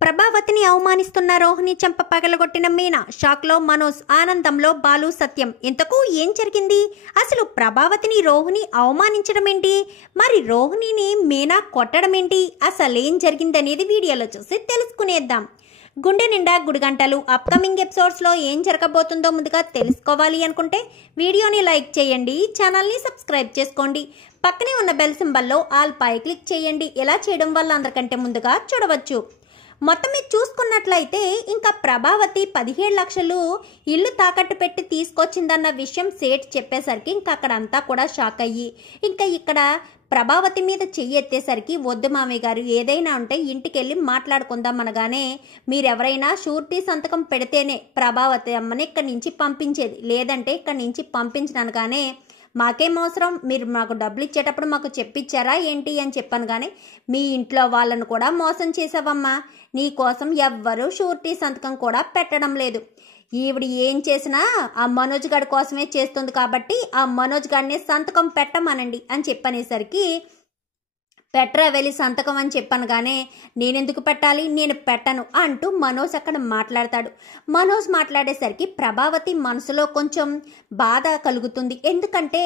ప్రభావతిని అవమానిస్తున్న రోహిణి చెంప పగలగొట్టిన మీనా, షాక్లో మనోజ్, ఆనందంలో బాలు, సత్యం. ఇంతకు ఏం జరిగింది? అసలు ప్రభావతిని రోహిణి అవమానించడం ఏంటి? మరి రోహిణిని మీనా కొట్టడం ఏంటి? అసలేం జరిగిందనేది వీడియోలో చూసి తెలుసుకునేద్దాం. గుండె నిండా గుడిగంటలు అప్కమింగ్ ఎపిసోడ్స్లో ఏం జరగబోతుందో ముందుగా తెలుసుకోవాలి అనుకుంటే వీడియోని లైక్ చేయండి, ఛానల్ని సబ్స్క్రైబ్ చేసుకోండి, పక్కనే ఉన్న బెల్ సింబల్లో ఆల్ పై క్లిక్ చేయండి. ఇలా చేయడం వల్ల అందరికంటే ముందుగా చూడవచ్చు. మొత్తం మీద చూసుకున్నట్లయితే ఇంకా ప్రభావతి 17 లక్షలు ఇల్లు తాకట్టు పెట్టి తీసుకొచ్చిందన్న విషయం సేట్ చెప్పేసరికి ఇంకా అక్కడ అంతా కూడా షాక్ అయ్యి ఇంకా ఇక్కడ ప్రభావతి మీద చెయ్యి ఎత్తేసరికి, వద్దు మామయ్య గారు, ఏదైనా ఉంటే ఇంటికి వెళ్ళి మాట్లాడుకుందాం అనగానే, మీరెవరైనా షూరిటీ సంతకం పెడితేనే ప్రభావతి అమ్మని ఇక్కడి నుంచి పంపించేది, లేదంటే ఇక్కడి నుంచి పంపించనగానే మాకేం అవసరం, మీరు మాకు డబ్బులు ఇచ్చేటప్పుడు మాకు చెప్పిచ్చారా ఏంటి అని చెప్పాను. కానీ మీ ఇంట్లో వాళ్ళను కూడా మోసం చేసావమ్మా, నీ కోసం ఎవ్వరూ షూరిటీ సంతకం కూడా పెట్టడం లేదు. ఈవిడ ఏం చేసినా ఆ మనోజ్ గారి కోసమే చేస్తుంది కాబట్టి ఆ మనోజ్ గారిని సంతకం పెట్టమనండి అని చెప్పనేసరికి, పెట్టరా వెళ్ళి సంతకం అని చెప్పాను. కానీ నేనెందుకు పెట్టాలి, నేను పెట్టను అంటూ మనోజ్ అక్కడ మాట్లాడతాడు. మనోజ్ మాట్లాడేసరికి ప్రభావతి మనసులో కొంచెం బాధ కలుగుతుంది. ఎందుకంటే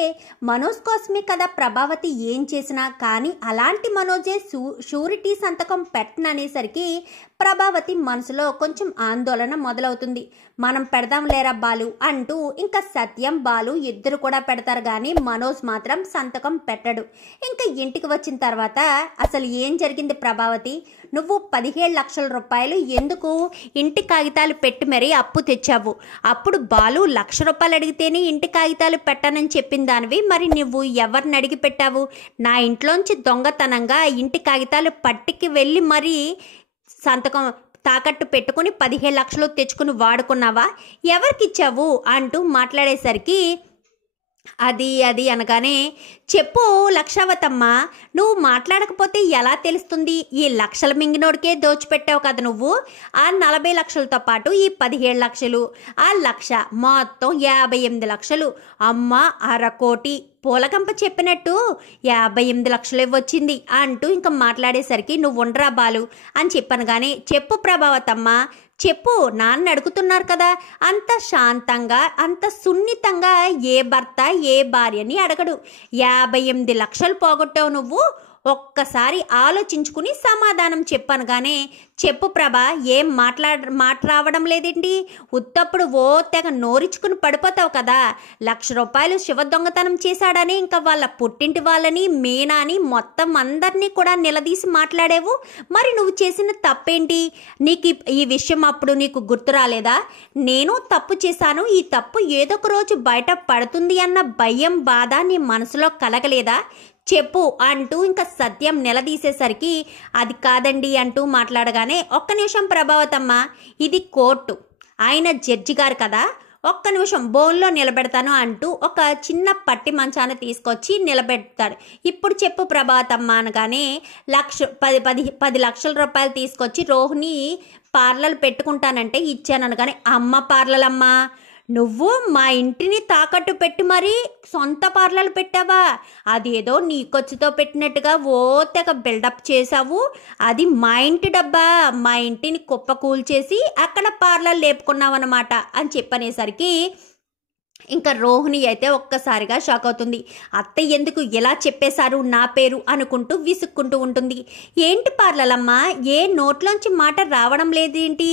మనోజ్ కోసమే కదా ప్రభావతి ఏం చేసినా, కానీ అలాంటి మనోజే షూరిటీ సంతకం పెట్టననేసరికి ప్రభావతి మనసులో కొంచెం ఆందోళన మొదలవుతుంది. మనం పెడదాం లేరా బాలు అంటూ ఇంకా సత్యం, బాలు ఇద్దరు కూడా పెడతారు. కానీ మనోజ్ మాత్రం సంతకం పెట్టడు. ఇంకా ఇంటికి వచ్చిన తర్వాత అసలు ఏం జరిగింది ప్రభావతి, నువ్వు 17 లక్షల రూపాయలు ఎందుకు ఇంటి కాగితాలు పెట్టి మరీ అప్పు తెచ్చావు? అప్పుడు బాలు 1,00,000 రూపాయలు అడిగితేనే ఇంటి కాగితాలు పెట్టానని చెప్పిన దానివి, మరి నువ్వు ఎవరిని అడిగి పెట్టావు? నా ఇంట్లోంచి దొంగతనంగా ఇంటి కాగితాలు పట్టుకి వెళ్ళి మరీ సంతకం తాకట్టు పెట్టుకుని 17 లక్షలు తెచ్చుకుని వాడుకున్నావా? ఎవరికిచ్చావు అంటూ మాట్లాడేసరికి, అది అనగానే, చెప్పు లక్షావతమ్మ, నువ్వు మాట్లాడకపోతే ఎలా తెలుస్తుంది? ఈ లక్షల మింగినోడికే దోచిపెట్టావు కదా నువ్వు. ఆ 40 లక్షలతో పాటు ఈ 17 లక్షలు, ఆ 1,00,000 మొత్తం 58 లక్షలు. అమ్మ, 1/2 కోటి పూలకంప చెప్పినట్టు 58 లక్షలు వచ్చింది అంటూ ఇంకా మాట్లాడేసరికి, నువ్వు ఉండరా బాలు అని చెప్పాను. కానీ చెప్పు ప్రభావతమ్మ, చెప్పు, నాన్న అడుగుతున్నారు కదా. అంత శాంతంగా అంత సున్నితంగా ఏ భర్త ఏ భార్యని అడగడు. 58 లక్షలు పోగొట్టావు నువ్వు, ఒక్కసారి ఆలోచించుకుని సమాధానం చెప్పాను. కానీ చెప్పు ప్రభా, ఏం మాట రావడం లేదేంటి? ఉత్తప్పుడు ఓ తెగ నోరిచుకుని పడిపోతావు కదా. 1,00,000 రూపాయలు శివ దొంగతనం చేశాడని ఇంకా వాళ్ళ పుట్టింటి వాళ్ళని, మీనాని, మొత్తం అందరినీ కూడా నిలదీసి మాట్లాడేవు. మరి నువ్వు చేసిన తప్పేంటి? నీకు ఈ విషయం అప్పుడు నీకు గుర్తు రాలేదా? నేను తప్పు చేశాను, ఈ తప్పు ఏదో ఒక రోజు బయట పడుతుంది అన్న భయం, బాధ నీ మనసులో కలగలేదా? చెప్పు అంటూ ఇంకా సత్యం నిలదీసేసరికి, అది కాదండి అంటూ మాట్లాడగానే, ఒక్క నిమిషం ప్రభావతమ్మ, ఇది కోర్టు, ఆయన జడ్జి గారు కదా, ఒక్క నిమిషం బోన్లో నిలబెడతాను అంటూ ఒక చిన్న పట్టి మంచాన్ని తీసుకొచ్చి నిలబెడతాడు. ఇప్పుడు చెప్పు ప్రభావతమ్మ అనగానే, 10 లక్షల రూపాయలు తీసుకొచ్చి రోహిణి పార్లర్ పెట్టుకుంటానంటే ఇచ్చాను అనగానే, అమ్మ పార్లరమ్మా, నువ్వు మా ఇంటిని తాకట్టు పెట్టి మరీ సొంత పార్లర్లు పెట్టావా? అదేదో నీ ఖర్చుతో పెట్టినట్టుగా ఓ తెగ బిల్డప్ చేసావు. అది మా ఇంటి డబ్బా, మా ఇంటిని కుప్ప కూల్చేసి అక్కడ పార్లర్ లేపుకున్నావు అనమాట అని చెప్పనేసరికి ఇంకా రోహిణి అయితే ఒక్కసారిగా షాక్ అవుతుంది. అత్త ఎందుకు ఎలా చెప్పేశారు నా పేరు అనుకుంటూ విసుక్కుంటూ ఉంటుంది. ఏంటి పార్లలమ్మా, ఏ నోట్లోంచి మాట రావడం లేదేంటి?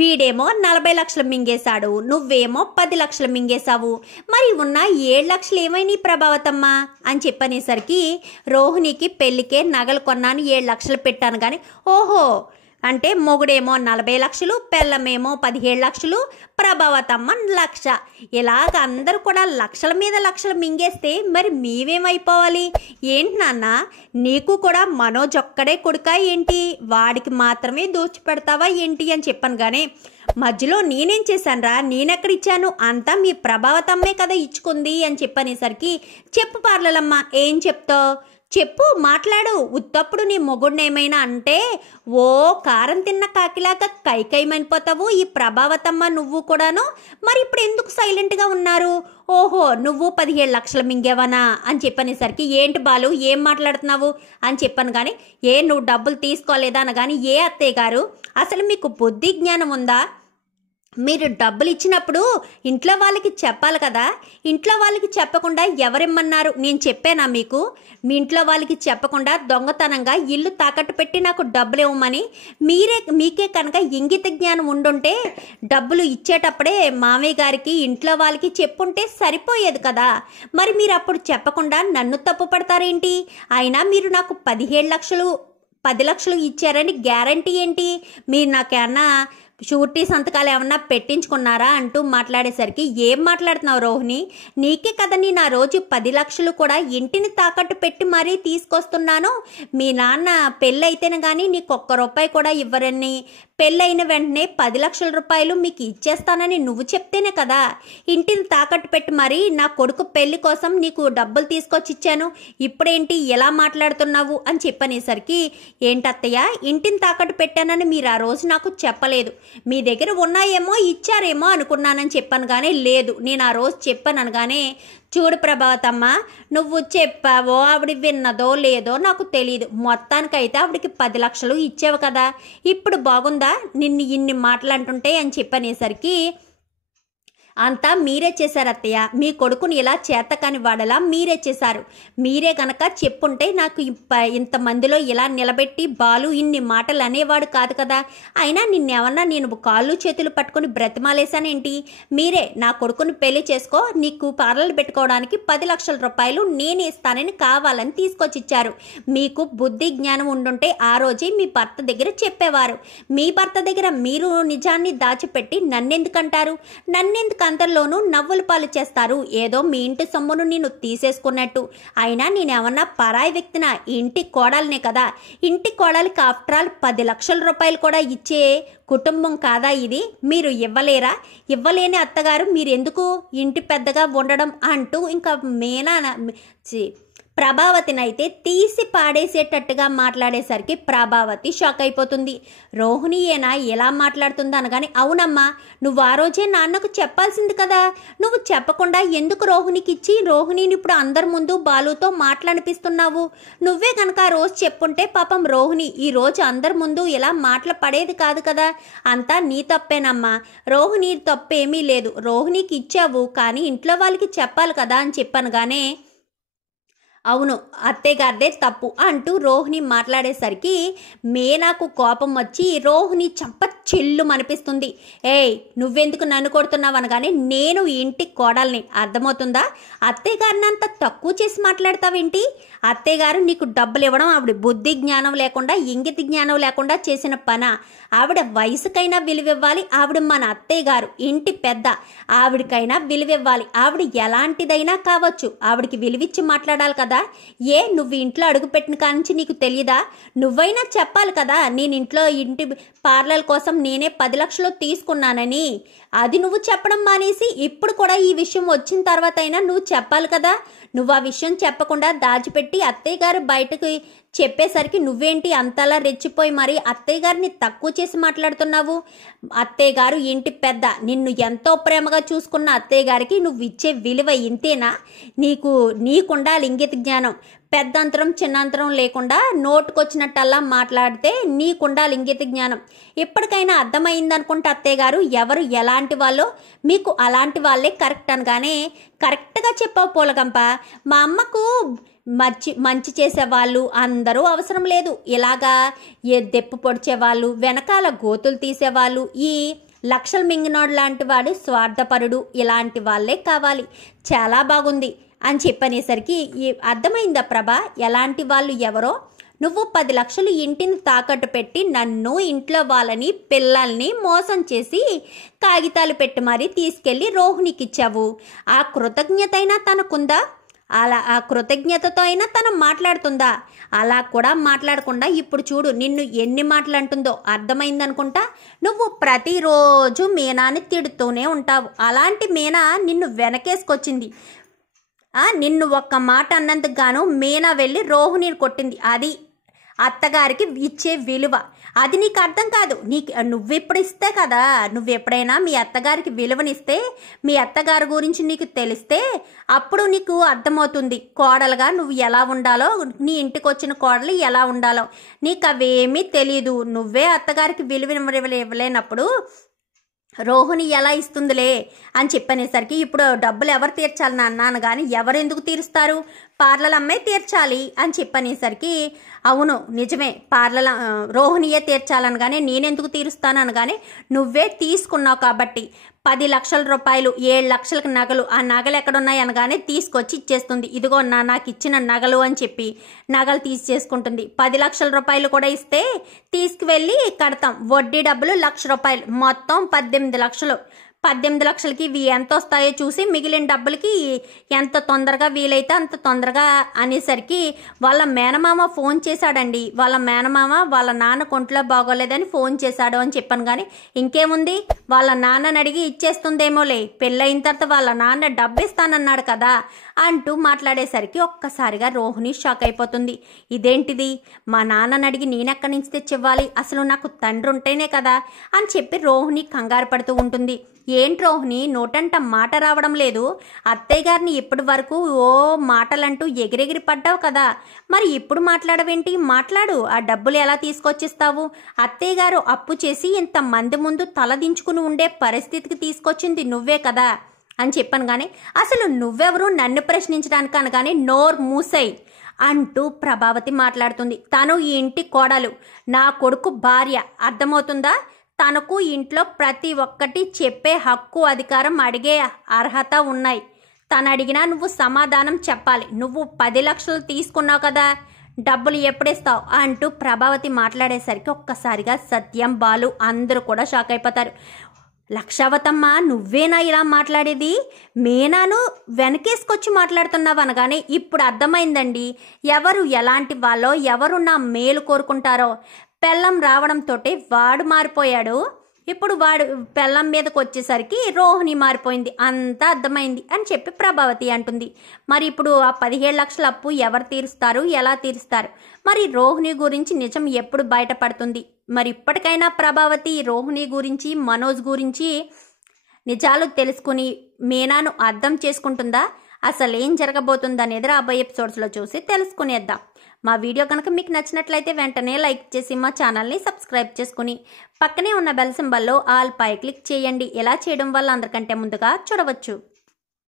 వీడేమో 40 లక్షలు మింగేశాడు, నువ్వేమో 10 లక్షలు మింగేశావు, మరి ఉన్న 7 లక్షలు ఏమైనా ప్రభావతమ్మ అని చెప్పనేసరికి, రోహిణికి పెళ్ళికే నగలు కొన్నాను, 7 లక్షలు పెట్టాను. కానీ ఓహో, అంటే మొగుడేమో 40 లక్షలు, పెళ్ళమేమో 17 లక్షలు, ప్రభావతమ్మ 1,00,000. ఇలాగ అందరూ కూడా లక్షల మీద లక్షలు మింగేస్తే మరి మీవేమైపోవాలి? ఏంటి నాన్న, నీకు కూడా మనోజ్ ఒక్కడే కొడుకా ఏంటి? వాడికి మాత్రమే దోచిపెడతావా ఏంటి అని చెప్పాను. కానీ మధ్యలో నేనేం చేశానురా, నేనెక్కడిచ్చాను, అంతా మీ ప్రభావతమ్మే కదా ఇచ్చుకుంది అని చెప్పనేసరికి, చెప్పు పార్లలమ్మ, ఏం చెప్తావు చెప్పు, మాట్లాడు. ఉత్తప్పుడు నీ మొగుడినేమైనా అంటే ఓ కారం తిన్న కాకిలాగా కైకైమైపోతావు ఈ ప్రభావతమ్మ నువ్వు కూడాను. మరి ఇప్పుడు ఎందుకు సైలెంట్గా ఉన్నారు? ఓహో, నువ్వు 17 లక్షలు మింగేవనా అని చెప్పనేసరికి ఏంటి బాలు ఏం మాట్లాడుతున్నావు అని చెప్పాను. కానీ నువ్వు డబ్బులు తీసుకోలేదా అనగాని అత్తయ్య గారు అసలు మీకు బుద్ధి జ్ఞానం ఉందా? మీరు డబ్బులు ఇచ్చినప్పుడు ఇంట్లో వాళ్ళకి చెప్పాలి కదా. ఇంట్లో వాళ్ళకి చెప్పకుండా ఎవరిమ్మన్నారు? నేను చెప్పానా మీకు? మీ ఇంట్లో వాళ్ళకి చెప్పకుండా దొంగతనంగా ఇల్లు తాకట్టు పెట్టి నాకు డబ్బులు ఇవ్వమని మీకే కనుక ఇంగిత జ్ఞానం ఉండుంటే డబ్బులు ఇచ్చేటప్పుడే మామయ్య గారికి ఇంట్లో వాళ్ళకి చెప్పుంటే సరిపోయేది కదా. మరి మీరు అప్పుడు చెప్పకుండా నన్ను తప్పు పడతారేంటి? అయినా మీరు నాకు 17 లక్షలు 10 లక్షలు ఇచ్చారని గ్యారంటీ ఏంటి? మీరు నాకేమన్నా షూరిటీ సంతకాలు ఏమన్నా పెట్టించుకున్నారా అంటూ మాట్లాడేసరికి ఏం మాట్లాడుతున్నావు రోహిణి? నీకే కదా నేను ఆ రోజు 10 లక్షలు కూడా ఇంటిని తాకట్టు పెట్టి మరీ తీసుకొస్తున్నాను. మీ నాన్న పెళ్ళైతేనే కానీ నీకు ఒక్క రూపాయి కూడా ఇవ్వరని, పెళ్ళైన వెంటనే 10 లక్షల రూపాయలు మీకు ఇచ్చేస్తానని నువ్వు చెప్తేనే కదా ఇంటిని తాకట్టు పెట్టి మరీ నా కొడుకు పెళ్లి కోసం నీకు డబ్బులు తీసుకొచ్చి ఇచ్చాను. ఇప్పుడేంటి ఎలా మాట్లాడుతున్నావు అని చెప్పనేసరికి ఏంటత్తయ్య ఇంటిని తాకట్టు పెట్టానని మీరు ఆ రోజు నాకు చెప్పలేదు. మీ దగ్గర ఉన్నాయేమో ఇచ్చారేమో అనుకున్నానని చెప్పాను. కానీ లేదు, నేను ఆ రోజు చెప్పాను అనగానే చూడు ప్రభావతమ్మ, నువ్వు చెప్పావో ఆవిడ విన్నదో లేదో నాకు తెలియదు. మొత్తానికైతే ఆవిడకి 10 లక్షలు ఇచ్చావు కదా. ఇప్పుడు బాగుందా నిన్ను ఇన్ని మాటలంటుంటే అని చెప్పనేసరికి అంతా మీరే చేశారు అత్తయ్య. మీ కొడుకుని ఇలా చేతకాని వాడలా మీరే చేశారు. మీరే గనక చెప్పుంటే నాకు ఇంతమందిలో ఇలా నిలబెట్టి బాలు ఇన్ని మాటలు అనేవాడు కాదు కదా. అయినా నిన్నేమన్నా నేను కాళ్ళు చేతులు పట్టుకుని బ్రతిమాలేశానేంటి? మీరే నా కొడుకుని పెళ్లి చేసుకో, నీకు పార్లర్లు పెట్టుకోవడానికి 10 లక్షల రూపాయలు నేనే ఇస్తానని కావాలని తీసుకొచ్చి ఇచ్చారు. మీకు బుద్ధి జ్ఞానం ఉండుంటే ఆ రోజే మీ భర్త దగ్గర చెప్పేవారు. మీ భర్త దగ్గర మీరు నిజాన్ని దాచిపెట్టి నన్నెందుకంటారు? నన్నెందుకు అంతలోనూ నవ్వుల పాలు చేస్తారు? ఏదో మీ ఇంటి సొమ్మును నేను తీసేసుకున్నట్టు. అయినా నేనేమన్నా పరాయి వ్యక్తిన? ఇంటి కోడలనే కదా. ఇంటి కోడలికి ఆఫ్టర్ ఆల్ 10 లక్షల రూపాయలు కూడా ఇచ్చే కుటుంబం కాదా ఇది? మీరు ఇవ్వలేరా? ఇవ్వలేని అత్తగారు మీరు ఎందుకు ఇంటి పెద్దగా ఉండడం అంటూ ఇంకా ప్రభావతినైతే తీసి పాడేసేటట్టుగా మాట్లాడేసరికి ప్రభావతి షాక్ అయిపోతుంది. రోహిణి ఏనా ఎలా మాట్లాడుతుందో అనగానే అవునమ్మా, నువ్వు ఆ రోజే నాన్నకు చెప్పాల్సింది కదా. నువ్వు చెప్పకుండా ఎందుకు రోహిణికి ఇచ్చి రోహిణిని ఇప్పుడు అందరి ముందు బాలుతో మాట్లాడిపిస్తున్నావు? నువ్వే కనుక ఆ రోజు చెప్పుంటే పాపం రోహిణి ఈ రోజు అందరి ముందు ఇలా మాటలు పడేది కాదు కదా. అంతా నీ తప్పేనమ్మా, రోహిణి తప్పేమీ లేదు. రోహిణికి ఇచ్చావు కానీ ఇంట్లో వాళ్ళకి చెప్పాలి కదా అని చెప్పానుగానే అవును అత్తయ్య గారిదే తప్పు అంటూ రోహిణి మాట్లాడేసరికి మీనాకు కోపం వచ్చి రోహిణి చంప చెల్లు అనిపిస్తుంది. నువ్వెందుకు నన్ను కొడుతున్నావు అనగానే నేను ఇంటి కోడల్ని, అర్థమవుతుందా? అత్తయ్య గారిని అంత తక్కువ చేసి మాట్లాడతావేంటి? అత్తయ్య గారు నీకు డబ్బులు ఇవ్వడం ఆవిడ బుద్ధి జ్ఞానం లేకుండా ఇంగిత జ్ఞానం లేకుండా చేసిన పన. ఆవిడ వయసుకైనా విలువివ్వాలి. ఆవిడ మన అత్తయ్య గారు, ఇంటి పెద్ద, ఆవిడకైనా విలువివ్వాలి. ఆవిడ ఎలాంటిదైనా కావచ్చు, ఆవిడకి విలువిచ్చి మాట్లాడాలి కదా. నువ్వు ఇంట్లో అడుగుపెట్టిన కానించి నీకు తెలియదా? నువ్వైనా చెప్పాలి కదా నేను ఇంటి పార్లర్ కోసం నేనే 10 లక్షలు తీసుకున్నానని. అది నువ్వు చెప్పడం మానేసి ఇప్పుడు కూడా ఈ విషయం వచ్చిన తర్వాత అయినా నువ్వు చెప్పాలి కదా. నువ్వు ఆ విషయం చెప్పకుండా దాచిపెట్టి అత్తయ్య గారు బయటకు చెప్పేసరికి నువ్వేంటి అంతలా రెచ్చిపోయి మరి అత్తయ్య గారిని తక్కువ చేసి మాట్లాడుతున్నావు? అత్తయ్య గారు ఇంటి పెద్ద, నిన్ను ఎంతో ప్రేమగా చూసుకున్న అత్తయ్య గారికి నువ్వు ఇచ్చే విలువ ఇంతేనా? నీకుండాలి ఇంగిత జ్ఞానం. పెద్దంతరం చిన్నంతరం లేకుండా నోటుకొచ్చినట్టల్లా మాట్లాడితే నీకుండాలి ఇంగిత జ్ఞానం. ఎప్పటికైనా అర్థమైందనుకుంటే అత్తయ్య గారు ఎవరు ఎలాంటి వాళ్ళో మీకు అలాంటి వాళ్ళే కరెక్ట్ అనగానే కరెక్ట్గా చెప్పావు పూలగంప. మా అమ్మకు మంచి చేసేవాళ్ళు అందరూ అవసరం లేదు. ఇలాగా దెప్పు పొడిచేవాళ్ళు, వెనకాల గోతులు తీసేవాళ్ళు, ఈ లక్షలు మింగినోడు లాంటి వాడు స్వార్థపరుడు, ఇలాంటి వాళ్ళే కావాలి. చాలా బాగుంది అని చెప్పనేసరికి అర్థమైందా ప్రభా ఎలాంటి వాళ్ళు ఎవరో? నువ్వు 10 లక్షలు ఇంటిని తాకట్టు పెట్టి నన్ను, ఇంట్లో వాళ్ళని, పిల్లల్ని మోసం చేసి కాగితాలు పెట్టి మరీ తీసుకెళ్ళి రోహిణికి ఇచ్చావు. ఆ కృతజ్ఞత అయినా తనకుందా? ఆ కృతజ్ఞతతో అయినా తను మాట్లాడుతుందా? అలా కూడా మాట్లాడకుండా ఇప్పుడు చూడు నిన్ను ఎన్ని మాటలు అంటుందో. అర్థమైందనుకుంటా. నువ్వు ప్రతిరోజు మీనాని తిడుతూనే ఉంటావు. అలాంటి మీనా నిన్ను వెనకేసుకొచ్చింది. నిన్ను ఒక్క మాట అన్నందుకు గాను మీనా వెళ్ళి రోహిణిని కొట్టింది. అది అత్తగారికి ఇచ్చే విలువ. అది నీకు అర్థం కాదు. నువ్వెప్పుడు ఇస్తే కదా, నువ్వెప్పుడైనా మీ అత్తగారికి విలువనిస్తే, మీ అత్తగారి గురించి నీకు తెలిస్తే అప్పుడు నీకు అర్థమవుతుంది కోడలుగా నువ్వు ఎలా ఉండాలో, నీ ఇంటికి వచ్చిన కోడలు ఎలా ఉండాలో. నీకు అవేమీ తెలియదు. నువ్వే అత్తగారికి విలువ ఇవ్వలేనప్పుడు రోహిణి ఎలా ఇస్తుందిలే అని చెప్పనేసరికి, ఇప్పుడు డబ్బులు ఎవరు తీర్చాలి నాన్న అనగానే, ఎవరు ఎందుకు తీరుస్తారు, పార్లర్ అమ్మే తీర్చాలి అని చెప్పనేసరికి, అవును నిజమే రోహిణియే తీర్చాలనగానే, నేనెందుకు తీరుస్తాను అనగానే, నువ్వే తీసుకున్నావు కాబట్టి 10 లక్షల రూపాయలు 7 లక్షలకు నగలు, ఆ నగలు ఎక్కడున్నాయి అనగానే తీసుకొచ్చి ఇచ్చేస్తుంది. ఇదిగో నాకు ఇచ్చిన నగలు అని చెప్పి నగలు తీసేసుకుంటుంది. 10 లక్షల రూపాయలు కూడా ఇస్తే తీసుకువెళ్ళి కడతాం. వడ్డీ డబ్బులు 1,00,000 రూపాయలు, మొత్తం 18 లక్షలు. 18 లక్షలకి ఇవి ఎంత వస్తాయో చూసి మిగిలిన డబ్బులకి ఎంత తొందరగా వీలైతే అంత తొందరగా అనేసరికి వాళ్ళ మేనమామ ఫోన్ చేశాడండి. వాళ్ళ మేనమామ వాళ్ళ నాన్న కొంట్లో బాగోలేదని ఫోన్ చేశాడు అని చెప్పాను. కానీ ఇంకేముంది, వాళ్ళ నాన్నని అడిగి ఇచ్చేస్తుందేమోలే, పెళ్ళయిన తర్వాత వాళ్ళ నాన్న డబ్బు ఇస్తానన్నాడు కదా అంటూ మాట్లాడేసరికి ఒక్కసారిగా రోహిణి షాక్ అయిపోతుంది. ఇదేంటిది, మా నాన్నని అడిగి నేనెక్కడి నుంచి తెచ్చివ్వాలి, అసలు నాకు తండ్రి ఉంటేనే కదా అని చెప్పి రోహిణి కంగారు పడుతూ ఉంటుంది. ఏంటి రోహిణి, నోటంట మాట రావడం లేదు, అత్తయ్య గారిని ఇప్పటి వరకు ఓ మాటలంటూ ఎగిరెగిరి పడ్డావు కదా, మరి ఇప్పుడు మాట్లాడవేంటి, మాట్లాడు, ఆ డబ్బులు ఎలా తీసుకొచ్చిస్తావు, అత్తయ్య గారు అప్పు చేసి ఇంతమంది ముందు తలదించుకుని ఉండే పరిస్థితికి తీసుకొచ్చింది నువ్వే కదా అని చెప్పాను. కానీ అసలు నువ్వెవరు నన్ను ప్రశ్నించడానికి అనగానే, నోరు మూసై అంటూ ప్రభావతి మాట్లాడుతుంది. తను ఈ ఇంటి కోడలు, నా కొడుకు భార్య, అర్థమవుతుందా, తనకు ఇంట్లో ప్రతి ఒక్కటి చెప్పే హక్కు, అధికారం, అడిగే అర్హత ఉన్నాయి. తను అడిగినా నువ్వు సమాధానం చెప్పాలి. నువ్వు 10 లక్షలు తీసుకున్నావు కదా, డబ్బులు ఎప్పుడిస్తావు అంటూ ప్రభావతి మాట్లాడేసరికి ఒక్కసారిగా సత్యం, బాలు అందరూ కూడా షాక్ అయిపోతారు. లక్షావతమ్మ, నువ్వేనా ఇలా మాట్లాడేది, మీనాను వెనకేసుకొచ్చి మాట్లాడుతున్నావు అనగానే ఇప్పుడు అర్థమైందండి ఎవరు ఎలాంటి వాళ్ళో, ఎవరు నా మేలు కోరుకుంటారో. పెళ్ళం రావడంతో వాడు మారిపోయాడు, ఇప్పుడు వాడు పెళ్ళం మీదకి వచ్చేసరికి రోహిణి మారిపోయింది, అంతా అర్థమైంది అని చెప్పి ప్రభావతి అంటుంది. మరి ఇప్పుడు ఆ 17 లక్షల అప్పు ఎవరు తీరుస్తారు, ఎలా తీరుస్తారు, మరి రోహిణి గురించి నిజం ఎప్పుడు బయటపడుతుంది. మరి ఇప్పటికైనా ప్రభావతి రోహిణి గురించి, మనోజ్ గురించి నిజాలు తెలుసుకుని మీనాను అర్థం చేసుకుంటుందా, అసలు ఏం జరగబోతుందనేది రాబోయే ఎపిసోడ్స్లో చూసి తెలుసుకునేద్దాం. మా వీడియో కనుక మీకు నచ్చినట్లయితే వెంటనే లైక్ చేసి మా ఛానల్ని సబ్స్క్రైబ్ చేసుకుని పక్కనే ఉన్న బెల్ సింబల్లో ఆల్ పై క్లిక్ చేయండి. ఎలా చేయడం వల్ల అందరికంటే ముందుగా చూడవచ్చు.